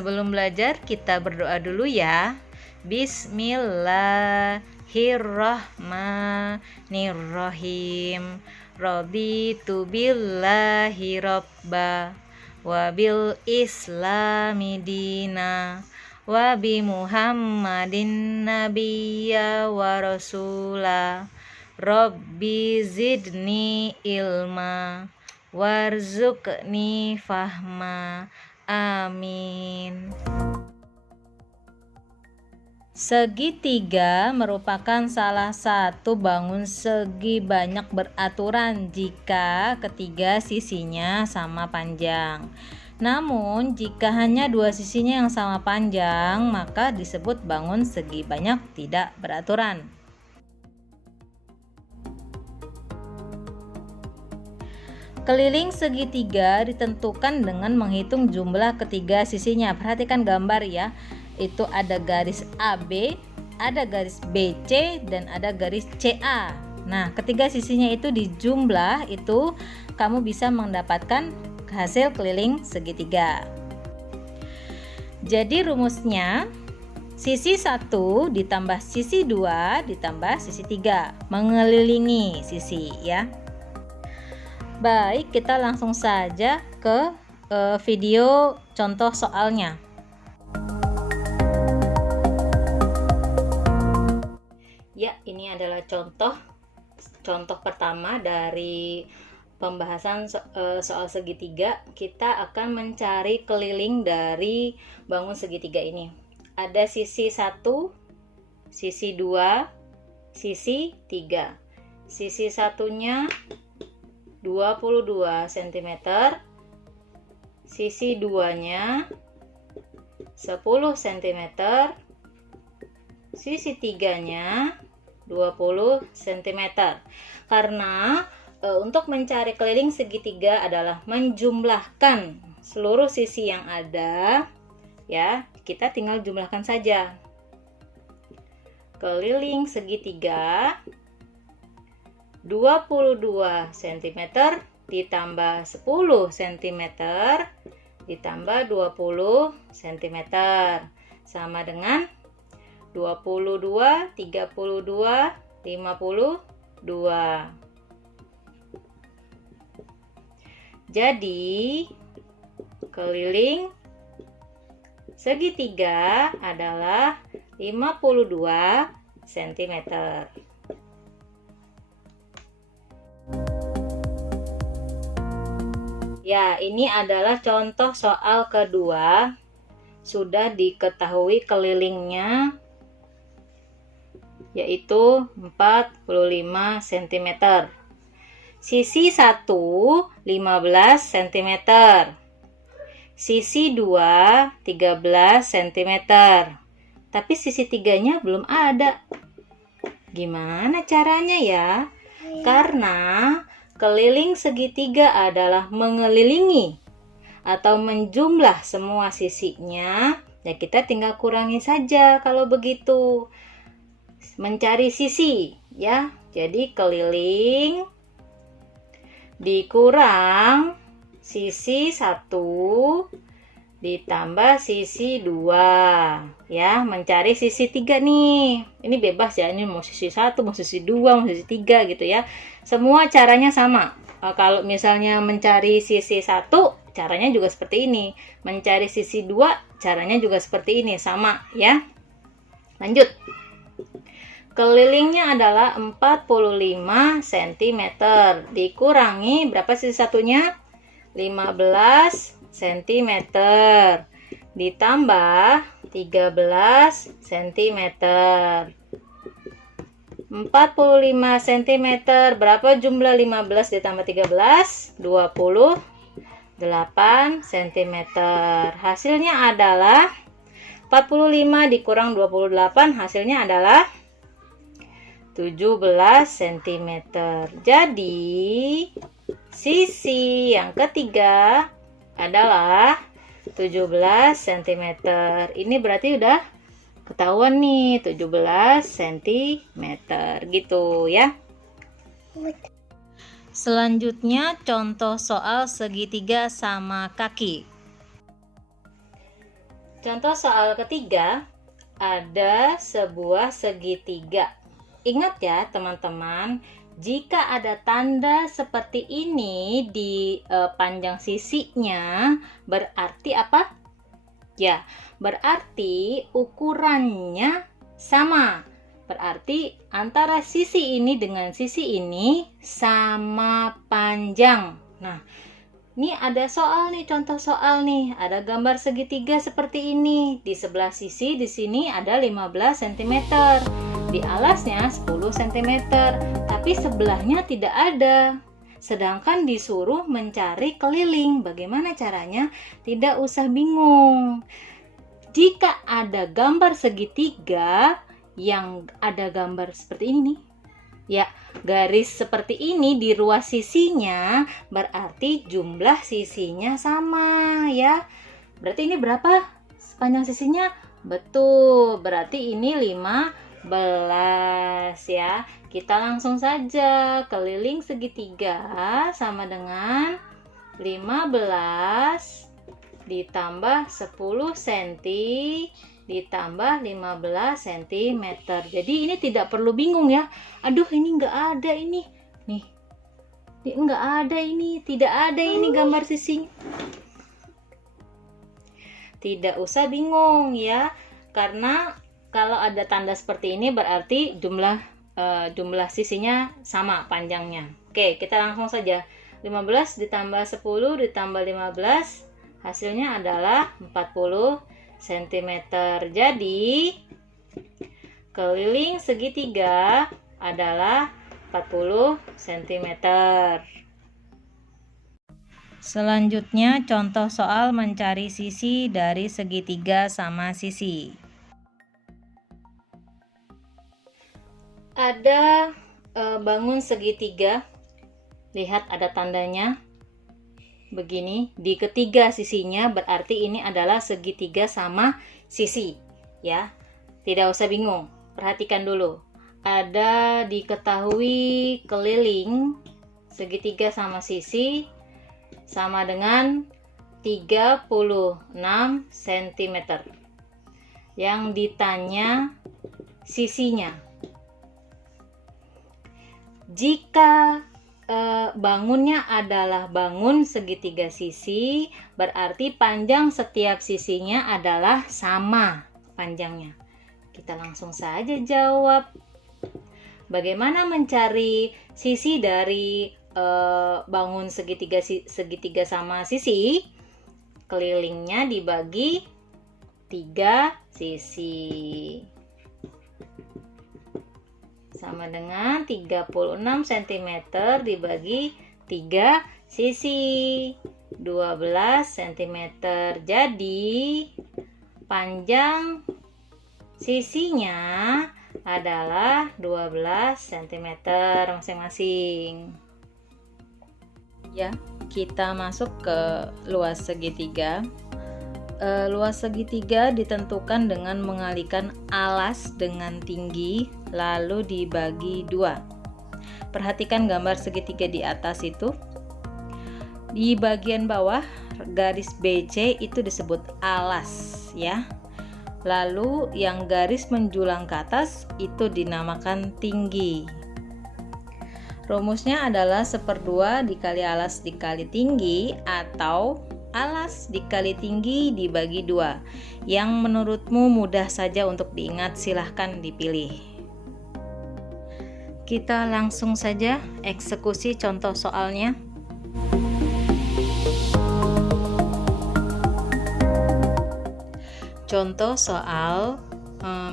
sebelum belajar kita berdoa dulu ya. Bismillahirrahmanirrahim. Raditu billahi robba wa bil islami dina wa bi Muhammadin nabiyya wa rasula. Rabbi zidni ilma warzuqni fahma. Amin. Segitiga merupakan salah satu bangun segi banyak beraturan jika ketiga sisinya sama panjang. Namun jika hanya dua sisinya yang sama panjang, maka disebut bangun segi banyak tidak beraturan. Keliling segitiga ditentukan dengan menghitung jumlah ketiga sisinya. Perhatikan gambar ya. Itu ada garis AB, ada garis BC, dan ada garis CA. Nah, ketiga sisinya itu dijumlah, itu kamu bisa mendapatkan hasil keliling segitiga. Jadi rumusnya sisi 1 ditambah sisi 2 ditambah sisi 3, mengelilingi sisi ya. Baik, kita langsung saja ke video contoh soalnya. Ya, ini adalah contoh pertama dari pembahasan soal segitiga. Kita akan mencari keliling dari bangun segitiga ini. Ada sisi 1, sisi 2, sisi 3. Sisi satunya 22 cm, sisi 2-nya 10 cm, sisi 3-nya 20 cm. Karena untuk mencari keliling segitiga adalah menjumlahkan seluruh sisi yang ada, ya, kita tinggal jumlahkan saja. Keliling segitiga 22 cm ditambah 10 cm ditambah 20 cm sama dengan 22, 32, 52. Jadi keliling segitiga adalah 52 cm. Ya, ini adalah contoh soal kedua. Sudah diketahui kelilingnya, yaitu 45 cm. Sisi 1 15 cm. Sisi 2 13 cm. Tapi sisi 3-nya belum ada. Gimana caranya ya? Karena keliling segitiga adalah mengelilingi atau menjumlah semua sisinya, ya kita tinggal kurangi saja kalau begitu. Mencari sisi ya. Jadi keliling dikurang sisi 1 ditambah sisi 2 ya, mencari sisi 3 nih. Ini bebas ya, ini mau sisi 1, mau sisi 2, mau sisi 3 gitu ya. Semua caranya sama. Kalau misalnya mencari sisi 1, caranya juga seperti ini. Mencari sisi 2, caranya juga seperti ini, sama ya. Lanjut. Kelilingnya adalah 45 cm. Dikurangi berapa sisi satunya? 15 cm. Ditambah 13 cm. 45 cm. Berapa jumlah 15 ditambah 13? 28 cm. Hasilnya adalah 45 dikurang 28, hasilnya adalah 17 cm. Jadi sisi yang ketiga adalah 17 cm. Ini berarti udah ketahuan nih 17 cm gitu ya. Selanjutnya contoh soal segitiga sama kaki. Contoh soal ketiga, ada sebuah segitiga. Ingat ya teman-teman, jika ada tanda seperti ini di panjang sisinya, berarti apa? Ya, berarti ukurannya sama. Berarti antara sisi ini dengan sisi ini sama panjang. Nah, ini ada soal nih, contoh soal nih. Ada gambar segitiga seperti ini. Di sebelah sisi di sini ada 15 cm. Di alasnya 10 cm. Tapi sebelahnya tidak ada. Sedangkan disuruh mencari keliling. Bagaimana caranya? Tidak usah bingung. Jika ada gambar segitiga yang ada gambar seperti ini nih. Ya, garis seperti ini di ruas sisinya berarti jumlah sisinya sama ya. Berarti ini berapa sepanjang sisinya? Betul, berarti ini 15 ya. Kita langsung saja keliling segitiga sama dengan 15 ditambah 10 cm ditambah 15 cm. Jadi ini tidak perlu bingung ya. Aduh, ini enggak ada ini. Nih. Enggak ada ini, tidak ada ini gambar sisinya. Tidak usah bingung ya. Karena kalau ada tanda seperti ini berarti jumlah sisinya sama panjangnya. Oke, kita langsung saja. 15 ditambah 10 ditambah 15 hasilnya adalah 40 cm. Jadi keliling segitiga adalah 40 cm. Selanjutnya contoh soal mencari sisi dari segitiga sama sisi. Ada bangun segitiga. Lihat ada tandanya. Begini, di ketiga sisinya berarti ini adalah segitiga sama sisi ya. Tidak usah bingung, perhatikan dulu. Ada diketahui keliling segitiga sama sisi sama dengan 36 cm. Yang ditanya sisinya. Jika bangunnya adalah bangun segitiga sisi, berarti panjang setiap sisinya adalah sama panjangnya. Kita langsung saja jawab. Bagaimana mencari sisi dari bangun segitiga sama sisi? Kelilingnya dibagi 3 sisi. Sama dengan 36 cm dibagi 3 sisi 12 cm. Jadi panjang sisinya adalah 12 cm masing-masing. Ya, kita masuk ke luas segitiga. Luas segitiga ditentukan dengan mengalihkan alas dengan tinggi lalu dibagi 2. Perhatikan gambar segitiga di atas itu. Di bagian bawah garis BC itu disebut alas ya. Lalu yang garis menjulang ke atas itu dinamakan tinggi. Rumusnya adalah 1/2 dikali alas dikali tinggi atau alas dikali tinggi dibagi 2. Yang menurutmu mudah saja untuk diingat, silahkan dipilih. Kita langsung saja eksekusi contoh soalnya. Contoh soal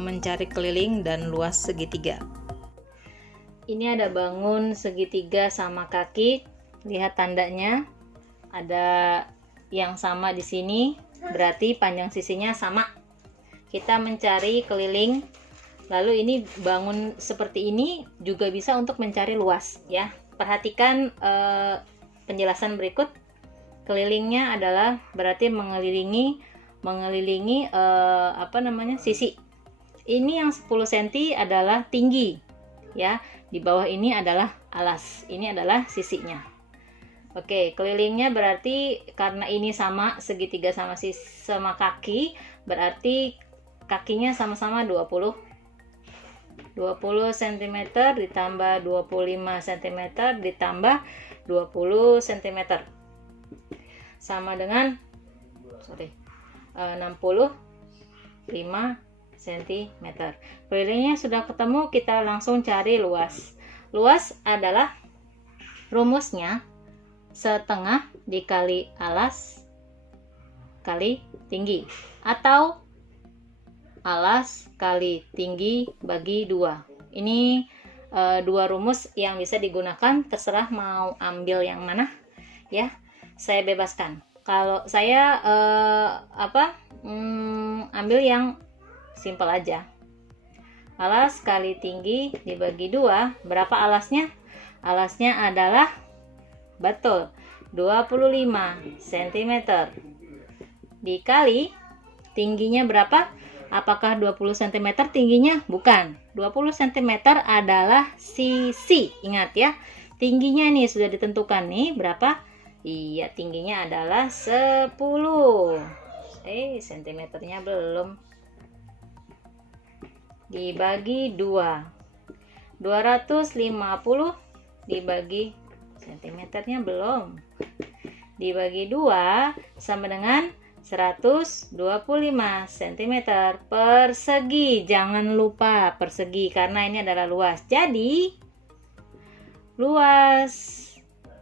mencari keliling dan luas segitiga. Ini ada bangun segitiga sama kaki. Lihat tandanya. Ada yang sama di sini, berarti panjang sisinya sama. Kita mencari keliling. Lalu ini bangun seperti ini juga bisa untuk mencari luas ya. Perhatikan penjelasan berikut. Kelilingnya adalah berarti mengelilingi sisi. Ini yang 10 cm adalah tinggi ya. Di bawah ini adalah alas. Ini adalah sisinya. Oke, kelilingnya berarti karena ini sama segitiga sama kaki, berarti kakinya sama-sama 20 cm ditambah 25 cm ditambah 20 cm sama dengan 65 cm. Kelilingnya sudah ketemu, kita langsung cari luas. Luas adalah rumusnya setengah dikali alas kali tinggi, atau alas kali tinggi bagi 2. Ini dua rumus yang bisa digunakan, terserah mau ambil yang mana ya, saya bebaskan. Kalau saya ambil yang simpel aja. Alas kali tinggi dibagi 2, berapa alasnya? Alasnya adalah betul 25 cm dikali tingginya berapa? Apakah 20 cm tingginya? Bukan. 20 cm adalah sisi. Ingat ya, tingginya nih sudah ditentukan nih berapa? Iya, tingginya adalah 10. Sentimeternya belum. Dibagi 2. 250 dibagi, sentimeternya belum. Dibagi 2 sama dengan 125 cm persegi. Jangan lupa persegi karena ini adalah luas. Jadi luas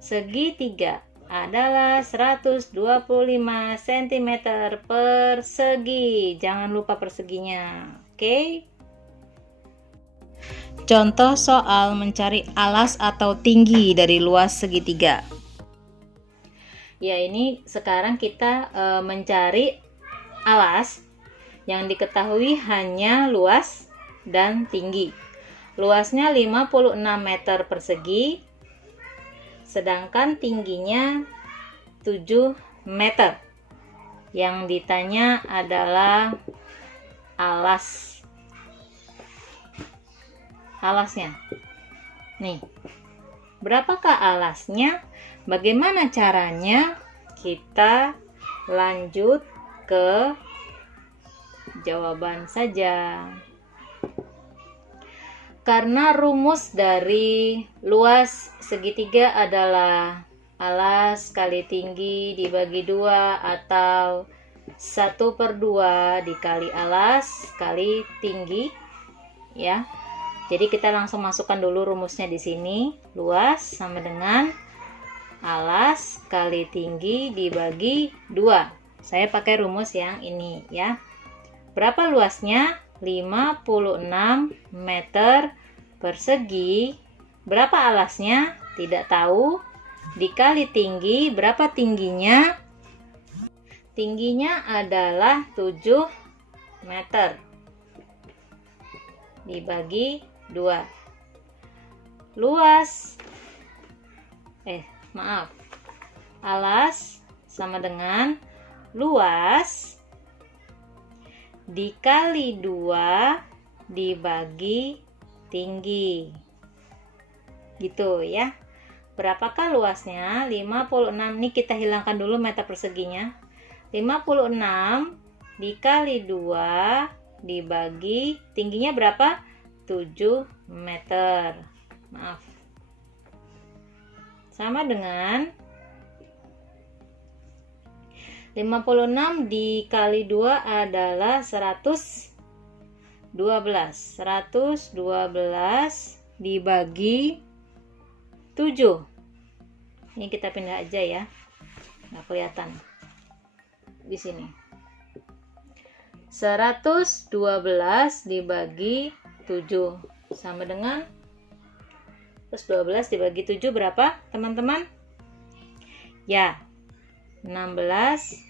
segitiga adalah 125 cm persegi. Jangan lupa perseginya. Oke. Contoh soal mencari alas atau tinggi dari luas segitiga. Ya, ini sekarang kita mencari alas yang diketahui hanya luas dan tinggi. Luasnya 56 meter persegi, sedangkan tingginya 7 meter. Yang ditanya adalah alasnya. Nih, berapakah alasnya? Bagaimana caranya? Kita lanjut ke jawaban saja. Karena rumus dari luas segitiga adalah alas kali tinggi dibagi 2 atau 1/2 dikali alas kali tinggi ya. Jadi kita langsung masukkan dulu rumusnya di sini. Luas sama dengan alas kali tinggi dibagi 2. Saya pakai rumus yang ini ya. Berapa luasnya? 56 meter persegi. Berapa alasnya? Tidak tahu. Dikali tinggi, berapa tingginya? Tingginya adalah 7 meter. Dibagi 2. Luas alas sama dengan luas dikali 2 dibagi tinggi. Gitu ya. Berapakah luasnya? 56. Ini kita hilangkan dulu meter perseginya. 56 dikali 2 dibagi tingginya berapa? 7 meter. Maaf. Sama dengan 56 dikali 2 adalah 112. 112 dibagi 7. Ini kita pindah aja ya. Nggak kelihatan di sini. 112 dibagi 7 sama dengan 12 dibagi 7 berapa, teman-teman? Ya, 16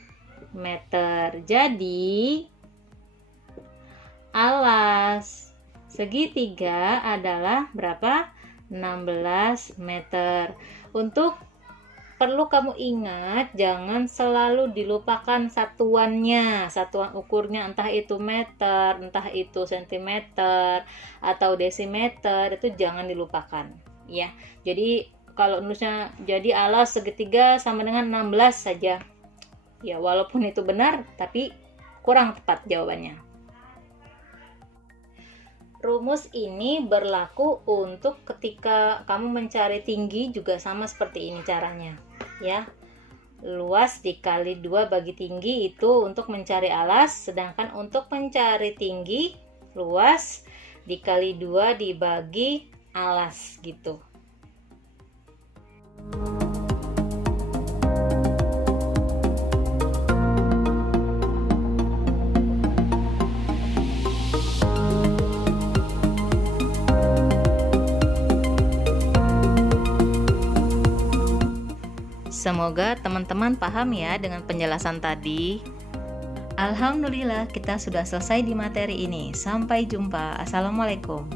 meter. Jadi alas segitiga adalah berapa? 16 meter. Untuk perlu kamu ingat, jangan selalu dilupakan satuannya, satuan ukurnya, entah itu meter, entah itu sentimeter atau desimeter, itu jangan dilupakan ya. Jadi kalau nulisnya jadi alas segitiga sama dengan 16 saja. Ya, walaupun itu benar, tapi kurang tepat jawabannya. Rumus ini berlaku untuk ketika kamu mencari tinggi juga sama seperti ini caranya. Ya, luas dikali 2 bagi tinggi itu untuk mencari alas, sedangkan untuk mencari tinggi, luas dikali 2 dibagi alas gitu. Semoga teman-teman paham ya dengan penjelasan tadi. Alhamdulillah kita sudah selesai di materi ini. Sampai jumpa. Assalamualaikum.